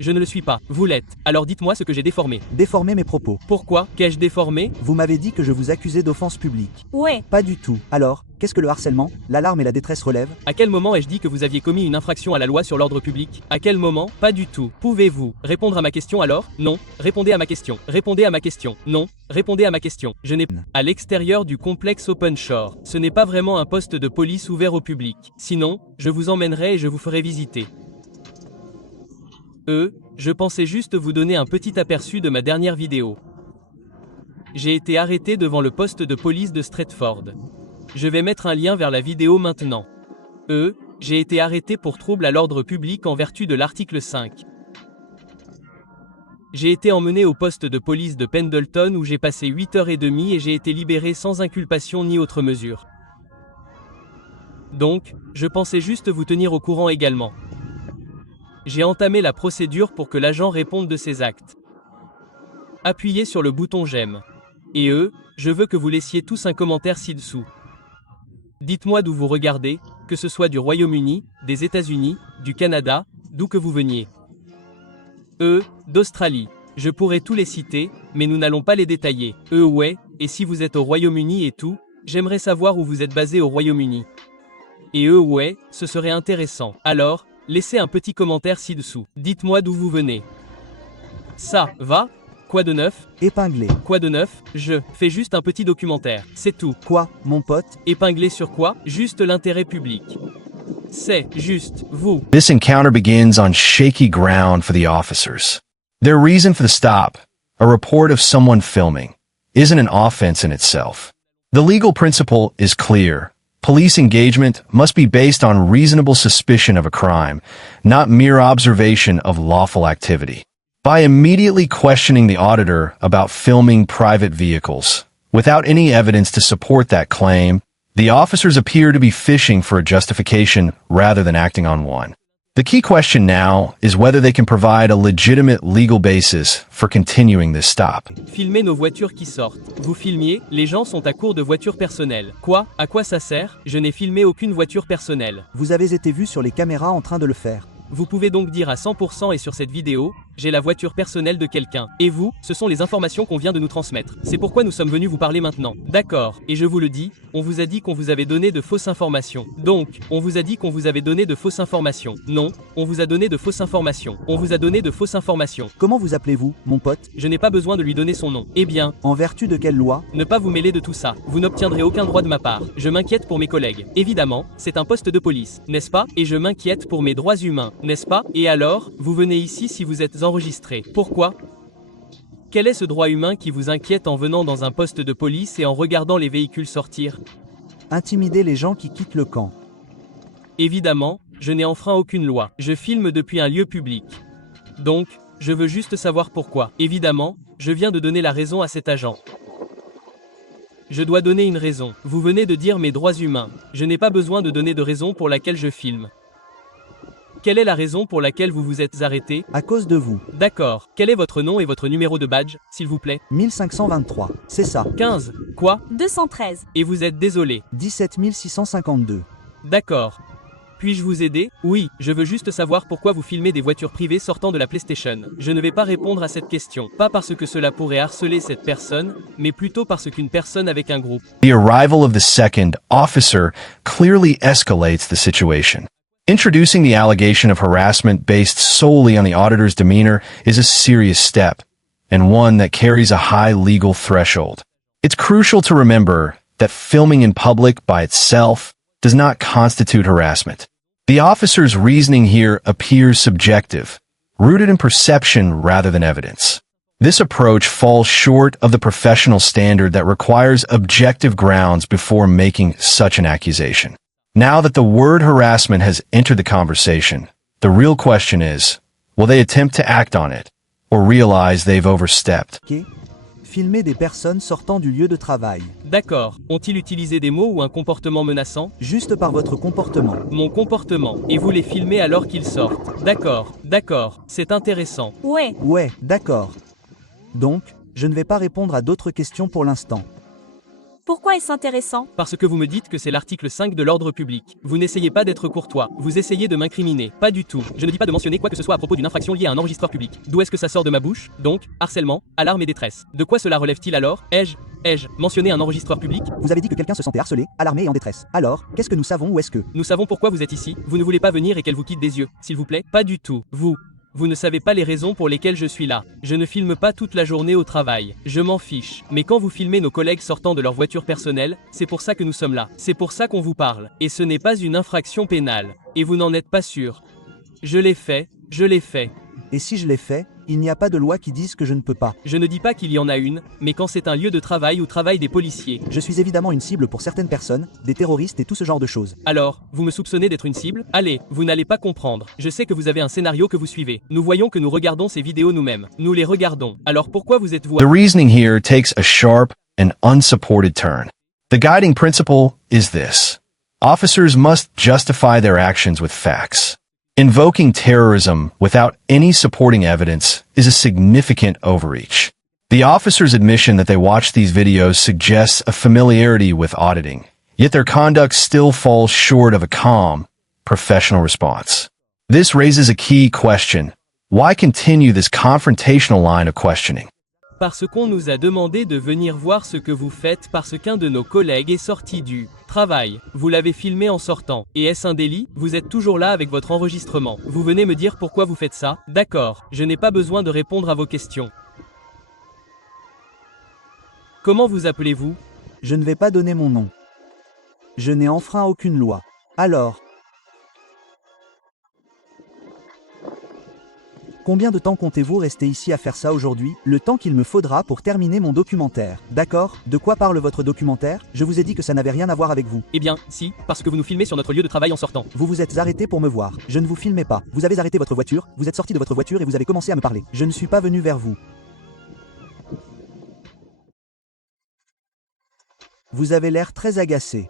Je ne le suis pas. Vous l'êtes. Alors dites-moi ce que j'ai déformé. Déformez mes propos. Pourquoi? Qu'ai-je déformé? Vous m'avez dit que je vous accusais d'offense publique. Ouais. Pas du tout. Alors, qu'est-ce que le harcèlement, l'alarme et la détresse relèvent? À quel moment ai-je dit que vous aviez commis une infraction à la loi sur l'ordre public? À quel moment? Pas du tout. Pouvez-vous répondre à ma question alors? Non. Répondez à ma question. Répondez à ma question. Non. Répondez à ma question. Je n'ai pas. À l'extérieur du complexe Open Shore. Ce n'est pas vraiment un poste de police ouvert au public. Sinon, je vous emmènerai et je vous ferai visiter. Je pensais juste vous donner un petit aperçu de ma dernière vidéo. J'ai été arrêté devant le poste de police de Stratford. Je vais mettre un lien vers la vidéo maintenant. J'ai été arrêté pour trouble à l'ordre public en vertu de l'article 5. J'ai été emmené au poste de police de Pendleton où j'ai passé 8h30 et j'ai été libéré sans inculpation ni autre mesure. Donc, je pensais juste vous tenir au courant également. J'ai entamé la procédure pour que l'agent réponde de ses actes. Appuyez sur le bouton j'aime. Et je veux que vous laissiez tous un commentaire ci-dessous. Dites-moi d'où vous regardez, que ce soit du Royaume-Uni, des États-Unis, du Canada, d'où que vous veniez. D'Australie. Je pourrais tous les citer, mais nous n'allons pas les détailler. Ouais, et si vous êtes au Royaume-Uni et tout, j'aimerais savoir où vous êtes basé au Royaume-Uni. Et ouais, ce serait intéressant. Alors, laissez un petit commentaire ci-dessous. Dites-moi d'où vous venez. Ça va? Quoi de neuf? Épinglé. Quoi de neuf? Je fais juste un petit documentaire. C'est tout. Quoi, mon pote? Épinglé sur quoi? Juste l'intérêt public. C'est juste vous. This encounter begins on shaky ground for the officers. Their reason for the stop, a report of someone filming, isn't an offense in itself. The legal principle is clear. Police engagement must be based on reasonable suspicion of a crime, not mere observation of lawful activity. By immediately questioning the auditor about filming private vehicles, without any evidence to support that claim, the officers appear to be fishing for a justification rather than acting on one. The key question now is whether they can provide a legitimate legal basis for continuing this stop. Filmer nos voitures qui sortent. Vous filmiez, les gens sont à court de voitures personnelles. Quoi? À quoi ça sert? Je n'ai filmé aucune voiture personnelle. Vous avez été vu sur les caméras en train de le faire. Vous pouvez donc dire à 100% et sur cette vidéo, j'ai la voiture personnelle de quelqu'un. Et vous, ce sont les informations qu'on vient de nous transmettre. C'est pourquoi nous sommes venus vous parler maintenant. D'accord, et je vous le dis, on vous a dit qu'on vous avait donné de fausses informations. Donc, on vous a dit qu'on vous avait donné de fausses informations. Non, on vous a donné de fausses informations. On vous a donné de fausses informations. Comment vous appelez-vous, mon pote? Je n'ai pas besoin de lui donner son nom. Eh bien, en vertu de quelle loi? Ne pas vous mêler de tout ça. Vous n'obtiendrez aucun droit de ma part. Je m'inquiète pour mes collègues. Évidemment, c'est un poste de police, n'est-ce pas? Et je m'inquiète pour mes droits humains, n'est-ce pas? Et alors, vous venez ici si vous êtes enregistré. Pourquoi? Quel est ce droit humain qui vous inquiète en venant dans un poste de police et en regardant les véhicules sortir? Intimider les gens qui quittent le camp. Évidemment, je n'ai enfreint aucune loi. Je filme depuis un lieu public. Donc, je veux juste savoir pourquoi. Évidemment, je viens de donner la raison à cet agent. Je dois donner une raison. Vous venez de dire mes droits humains. Je n'ai pas besoin de donner de raison pour laquelle je filme. Quelle est la raison pour laquelle vous vous êtes arrêté? À cause de vous. D'accord. Quel est votre nom et votre numéro de badge, s'il vous plaît? 1523. C'est ça. 15. Quoi? 213. Et vous êtes désolé. 17 652. D'accord. Puis-je vous aider? Oui, je veux juste savoir pourquoi vous filmez des voitures privées sortant de la PlayStation. Je ne vais pas répondre à cette question. Pas parce que cela pourrait harceler cette personne, mais plutôt parce qu'une personne avec un groupe. The arrival of the second officer clearly escalates the situation. Introducing the allegation of harassment based solely on the auditor's demeanor is a serious step, and one that carries a high legal threshold. It's crucial to remember that filming in public by itself does not constitute harassment. The officer's reasoning here appears subjective, rooted in perception rather than evidence. This approach falls short of the professional standard that requires objective grounds before making such an accusation. Now that the word harassment has entered the conversation, the real question is, will they attempt to act on it, or realize they've overstepped? Filmer des personnes sortant du lieu de travail. D'accord. Ont-ils utilisé des mots ou un comportement menaçant? Juste par votre comportement. Mon comportement. Et vous les filmez alors qu'ils sortent. D'accord. D'accord. C'est intéressant. Ouais. Ouais, d'accord. Donc, je ne vais pas répondre à d'autres questions pour l'instant. Pourquoi est-ce intéressant? Parce que vous me dites que c'est l'article 5 de l'ordre public. Vous n'essayez pas d'être courtois, vous essayez de m'incriminer. Pas du tout. Je ne dis pas de mentionner quoi que ce soit à propos d'une infraction liée à un enregistreur public. D'où est-ce que ça sort de ma bouche? Donc, harcèlement, alarme et détresse. De quoi cela relève-t-il alors? Ai-je mentionné un enregistreur public? Vous avez dit que quelqu'un se sentait harcelé, alarmé et en détresse. Alors, qu'est-ce que nous savons ou est-ce que... Nous savons pourquoi vous êtes ici. Vous ne voulez pas venir et qu'elle vous quitte des yeux, s'il vous plaît? Pas du tout. Vous ne savez pas les raisons pour lesquelles je suis là. Je ne filme pas toute la journée au travail. Je m'en fiche. Mais quand vous filmez nos collègues sortant de leur voiture personnelle, c'est pour ça que nous sommes là. C'est pour ça qu'on vous parle. Et ce n'est pas une infraction pénale. Et vous n'en êtes pas sûr. Je l'ai fait. Et si je l'ai fait, il n'y a pas de loi qui dise que je ne peux pas. Je ne dis pas qu'il y en a une, mais quand c'est un lieu de travail ou travail des policiers. Je suis évidemment une cible pour certaines personnes, des terroristes et tout ce genre de choses. Alors, vous me soupçonnez d'être une cible? Allez, vous n'allez pas comprendre. Je sais que vous avez un scénario que vous suivez. Nous voyons que nous regardons ces vidéos nous-mêmes. Nous les regardons. Alors pourquoi vous êtes-vous... The reasoning here takes a sharp and unsupported turn. The guiding principle is this. Officers must justify their actions with facts. Invoking terrorism without any supporting evidence is a significant overreach. The officer's admission that they watched these videos suggests a familiarity with auditing, yet their conduct still falls short of a calm, professional response. This raises a key question. Why continue this confrontational line of questioning? Parce qu'on nous a demandé de venir voir ce que vous faites parce qu'un de nos collègues est sorti du travail. Vous l'avez filmé en sortant. Et est-ce un délit? Vous êtes toujours là avec votre enregistrement. Vous venez me dire pourquoi vous faites ça? D'accord, je n'ai pas besoin de répondre à vos questions. Comment vous appelez-vous? Je ne vais pas donner mon nom. Je n'ai enfreint aucune loi. Alors... Combien de temps comptez-vous rester ici à faire ça aujourd'hui? Le temps qu'il me faudra pour terminer mon documentaire. D'accord? De quoi parle votre documentaire? Je vous ai dit que ça n'avait rien à voir avec vous. Eh bien, si, parce que vous nous filmez sur notre lieu de travail en sortant. Vous vous êtes arrêté pour me voir. Je ne vous filmais pas. Vous avez arrêté votre voiture, vous êtes sorti de votre voiture et vous avez commencé à me parler. Je ne suis pas venu vers vous. Vous avez l'air très agacé.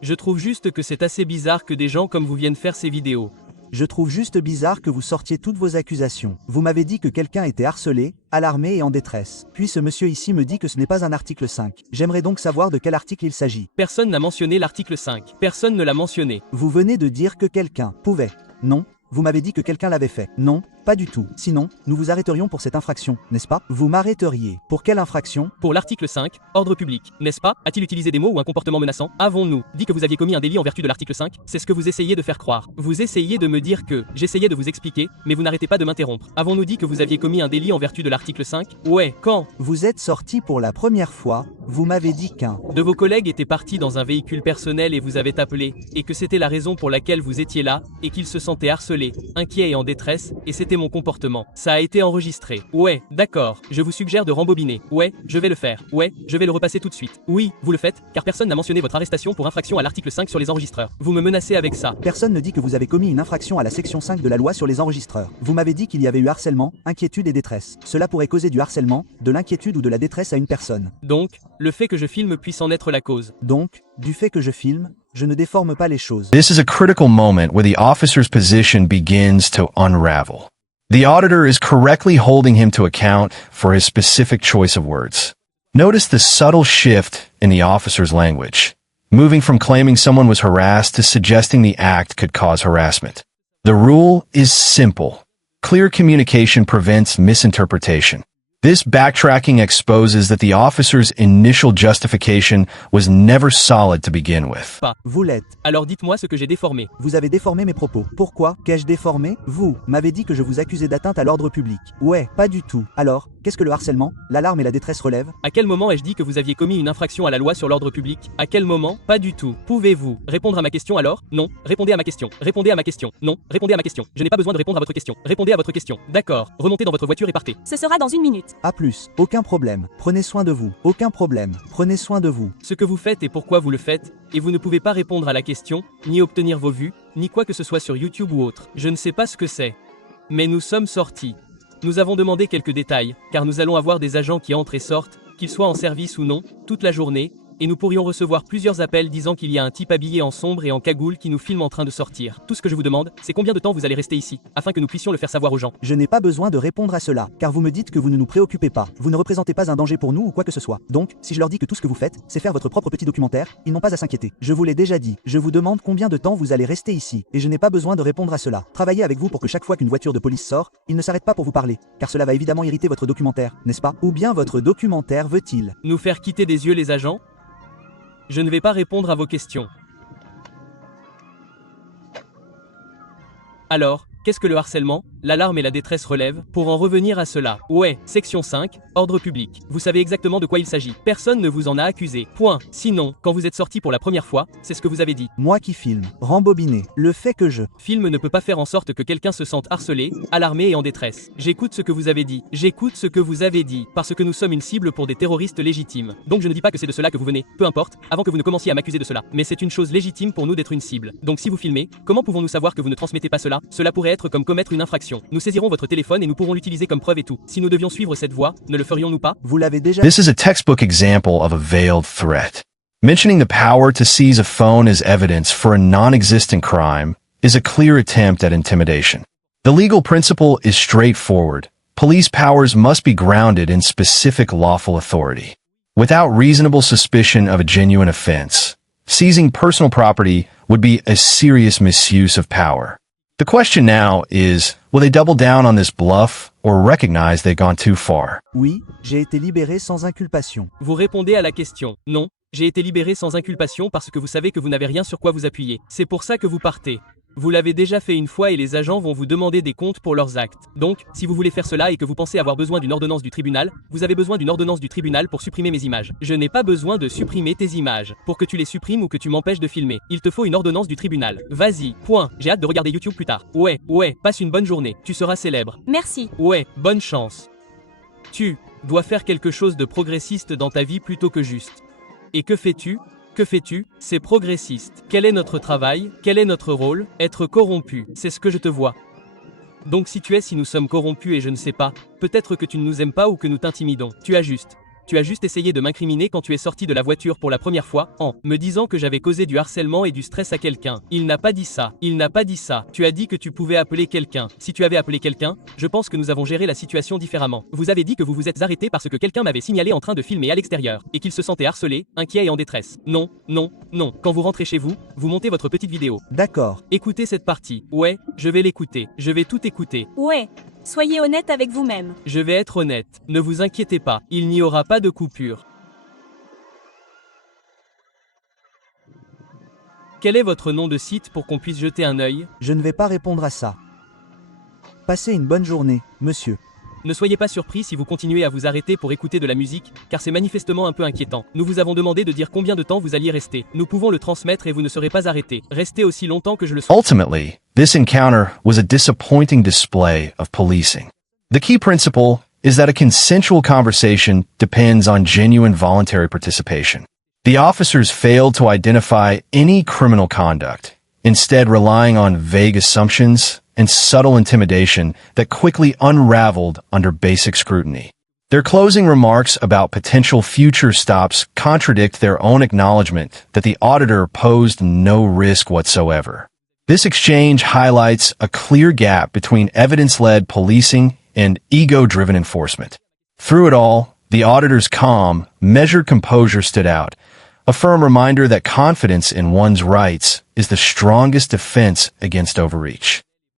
Je trouve juste que c'est assez bizarre que des gens comme vous viennent faire ces vidéos. Je trouve juste bizarre que vous sortiez toutes vos accusations. Vous m'avez dit que quelqu'un était harcelé, alarmé et en détresse. Puis ce monsieur ici me dit que ce n'est pas un article 5. J'aimerais donc savoir de quel article il s'agit. Personne n'a mentionné l'article 5. Personne ne l'a mentionné. Vous venez de dire que quelqu'un pouvait. Non, vous m'avez dit que quelqu'un l'avait fait. Non, pas du tout. Sinon, nous vous arrêterions pour cette infraction, n'est-ce pas? Vous m'arrêteriez. Pour quelle infraction? Pour l'article 5, ordre public, n'est-ce pas? A-t-il utilisé des mots ou un comportement menaçant? Avons-nous dit que vous aviez commis un délit en vertu de l'article 5? C'est ce que vous essayez de faire croire. Vous essayez de me dire que... J'essayais de vous expliquer, mais vous n'arrêtez pas de m'interrompre. Avons-nous dit que vous aviez commis un délit en vertu de l'article 5? Ouais, quand? Vous êtes sorti pour la première fois, vous m'avez dit qu'un de vos collègues était parti dans un véhicule personnel et vous avez appelé, et que c'était la raison pour laquelle vous étiez là, et qu'il se sentait harcelé, inquiet et en détresse, et c'était mon comportement. Ça a été enregistré. Ouais, d'accord. Je vous suggère de rembobiner. Ouais, je vais le faire. Ouais, je vais le repasser tout de suite. Oui, vous le faites, car personne n'a mentionné votre arrestation pour infraction à l'article 5 sur les enregistreurs. Vous me menacez avec ça. Personne ne dit que vous avez commis une infraction à la section 5 de la loi sur les enregistreurs. Vous m'avez dit qu'il y avait eu harcèlement, inquiétude et détresse. Cela pourrait causer du harcèlement, de l'inquiétude ou de la détresse à une personne. Donc, le fait que je filme puisse en être la cause. Donc, du fait que je filme, je ne déforme pas les choses. This is a critical moment where the officer's position begins to unravel. The auditor is correctly holding him to account for his specific choice of words. Notice the subtle shift in the officer's language, moving from claiming someone was harassed to suggesting the act could cause harassment. The rule is simple. Clear communication prevents misinterpretation. This backtracking exposes that the officer's initial justification was never solid to begin with. Pas. Vous l'êtes. Alors dites-moi ce que j'ai déformé. Vous avez déformé mes propos. Pourquoi? Qu'ai-je déformé? Vous m'avez dit que je vous accusais d'atteinte à l'ordre public. Ouais, pas du tout. Alors, qu'est-ce que le harcèlement, l'alarme et la détresse relèvent? À quel moment ai-je dit que vous aviez commis une infraction à la loi sur l'ordre public? À quel moment? Pas du tout. Pouvez-vous répondre à ma question alors? Non. Répondez à ma question. Répondez à ma question. Non. Répondez à ma question. Je n'ai pas besoin de répondre à votre question. Répondez à votre question. D'accord. Remontez dans votre voiture et partez. Ce sera dans 1 minute. A plus. Aucun problème. Prenez soin de vous. Aucun problème. Prenez soin de vous. Ce que vous faites et pourquoi vous le faites, et vous ne pouvez pas répondre à la question, ni obtenir vos vues, ni quoi que ce soit sur YouTube ou autre. Je ne sais pas ce que c'est. Mais nous sommes sortis. Nous avons demandé quelques détails, car nous allons avoir des agents qui entrent et sortent, qu'ils soient en service ou non, toute la journée, et nous pourrions recevoir plusieurs appels disant qu'il y a un type habillé en sombre et en cagoule qui nous filme en train de sortir. Tout ce que je vous demande, c'est combien de temps vous allez rester ici, afin que nous puissions le faire savoir aux gens. Je n'ai pas besoin de répondre à cela, car vous me dites que vous ne nous préoccupez pas. Vous ne représentez pas un danger pour nous ou quoi que ce soit. Donc, si je leur dis que tout ce que vous faites, c'est faire votre propre petit documentaire, ils n'ont pas à s'inquiéter. Je vous l'ai déjà dit. Je vous demande combien de temps vous allez rester ici, et je n'ai pas besoin de répondre à cela. Travaillez avec vous pour que chaque fois qu'une voiture de police sort, il ne s'arrête pas pour vous parler, car cela va évidemment irriter votre documentaire, n'est-ce pas? Ou bien votre documentaire veut-il Nous faire quitter des yeux les agents? Je ne vais pas répondre à vos questions. Alors, qu'est-ce que le harcèlement, l'alarme et la détresse relèvent? Pour en revenir à cela, ouais, section 5, ordre public. Vous savez exactement de quoi il s'agit. Personne ne vous en a accusé. Point. Sinon, quand vous êtes sorti pour la première fois, c'est ce que vous avez dit. Moi qui filme, rembobiné, le fait que je... Film ne peut pas faire en sorte que quelqu'un se sente harcelé, alarmé et en détresse. J'écoute ce que vous avez dit. J'écoute ce que vous avez dit, parce que nous sommes une cible pour des terroristes légitimes. Donc je ne dis pas que c'est de cela que vous venez, peu importe, avant que vous ne commenciez à m'accuser de cela. Mais c'est une chose légitime pour nous d'être une cible. Donc si vous filmez, comment pouvons-nous savoir que vous ne transmettez pas cela? Cela pourrait être comme commettre une infraction. Nous saisirons votre téléphone et nous pourrons l'utiliser comme preuve et tout. Si nous devions suivre cette voie, ne le ferions-nous pas? Vous l'avez déjà... This is a textbook example of a veiled threat. Mentioning the power to seize a phone as evidence for a non-existent crime is a clear attempt at intimidation. The legal principle is straightforward. Police powers must be grounded in specific lawful authority. Without reasonable suspicion of a genuine offense, seizing personal property would be a serious misuse of power. The question now is, will they double down on this bluff or recognize they've gone too far? Oui, j'ai été libéré sans inculpation. Vous répondez à la question. Non, j'ai été libéré sans inculpation parce que vous savez que vous n'avez rien sur quoi vous appuyer. C'est pour ça que vous partez. Vous l'avez déjà fait une fois et les agents vont vous demander des comptes pour leurs actes. Donc, si vous voulez faire cela et que vous pensez avoir besoin d'une ordonnance du tribunal, vous avez besoin d'une ordonnance du tribunal pour supprimer mes images. Je n'ai pas besoin de supprimer tes images. Pour que tu les supprimes ou que tu m'empêches de filmer, il te faut une ordonnance du tribunal. Vas-y, point. J'ai hâte de regarder YouTube plus tard. Ouais, passe une bonne journée. Tu seras célèbre. Merci. Ouais, bonne chance. Tu dois faire quelque chose de progressiste dans ta vie plutôt que juste. Et que fais-tu? Que fais-tu? C'est progressiste. Quel est notre travail? Quel est notre rôle? Être corrompu. C'est ce que je te vois. Donc si nous sommes corrompus et je ne sais pas, peut-être que tu ne nous aimes pas ou que nous t'intimidons. Tu as juste essayé de m'incriminer quand tu es sorti de la voiture pour la première fois, en me disant que j'avais causé du harcèlement et du stress à quelqu'un. Il n'a pas dit ça. Il n'a pas dit ça. Tu as dit que tu pouvais appeler quelqu'un. Si tu avais appelé quelqu'un, je pense que nous avons géré la situation différemment. Vous avez dit que vous vous êtes arrêté parce que quelqu'un m'avait signalé en train de filmer à l'extérieur, et qu'il se sentait harcelé, inquiet et en détresse. Non. Quand vous rentrez chez vous, vous montez votre petite vidéo. D'accord. Écoutez cette partie. Ouais, je vais l'écouter. Je vais tout écouter. Ouais. Soyez honnête avec vous-même. Je vais être honnête. Ne vous inquiétez pas. Il n'y aura pas de coupure. Quel est votre nom de site pour qu'on puisse jeter un œil? Je ne vais pas répondre à ça. Passez une bonne journée, monsieur. Ne soyez pas surpris si vous continuez à vous arrêter pour écouter de la musique, car c'est manifestement un peu inquiétant. Nous vous avons demandé de dire combien de temps vous alliez rester. Nous pouvons le transmettre et vous ne serez pas arrêté. Restez aussi longtemps que je le souhaite. Ultimately, this encounter was a disappointing display of policing. The key principle is that a consensual conversation depends on genuine voluntary participation. The officers failed to identify any criminal conduct, instead relying on vague assumptions and subtle intimidation that quickly unraveled under basic scrutiny. Their closing remarks about potential future stops contradict their own acknowledgement that the auditor posed no risk whatsoever. This exchange highlights a clear gap between evidence-led policing and ego-driven enforcement. Through it all, the auditor's calm, measured composure stood out, a firm reminder that confidence in one's rights is the strongest defense against overreach.